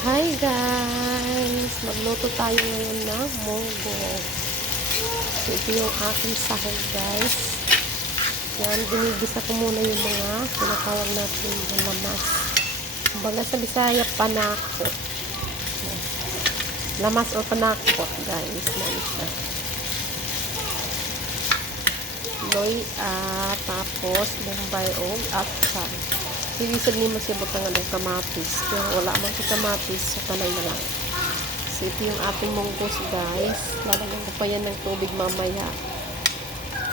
Hi guys! Magluto tayo ngayon ng munggo. So, ito yung aking sahog guys. Yan, binigisa ko muna yung mga tinatawag natin yung lamas. Kumbaga sa Bisaya, panakot. Lamas o panakot guys. Siya. Loy tapos bombay o atsan. Iwisag ni masibot ang anong kamatis. Pero wala man sa kamatis, so kanay na lang. So, ito yung ating munggos, guys. Lalagyan ko pa yan ng tubig mamaya.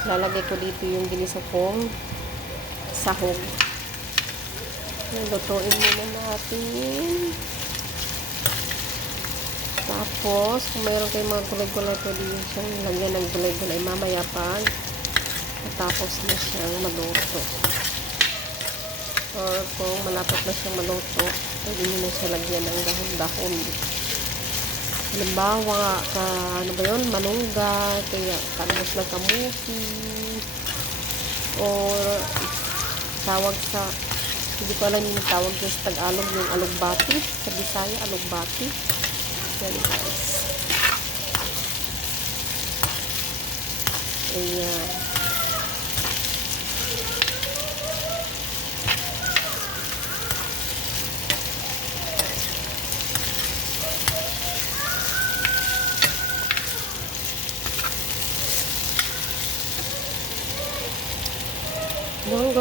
Lalagay ko dito yung ginisa kong sahog. Lutuin muna natin. Tapos, kung mayroon kayong mga gulay-gulay, pwede yung siyang lagyan ng gulay-gulay mamaya pag tapos na siyang maluto. Or kung malapit na siyang maluto, pwede nyo na siya lagyan ng dahon-dahon. Halimbawa, ano ba yun? Manungga, kaya kalamos ng kamuti, or tawag sa, hindi ko alam yung tawag dyan sa Tagalog, yung alugbati, sa Bisaya, alugbati. Yan guys. Ayan.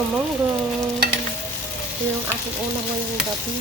Monggo. Ito yung aking ulam ngayong gabi.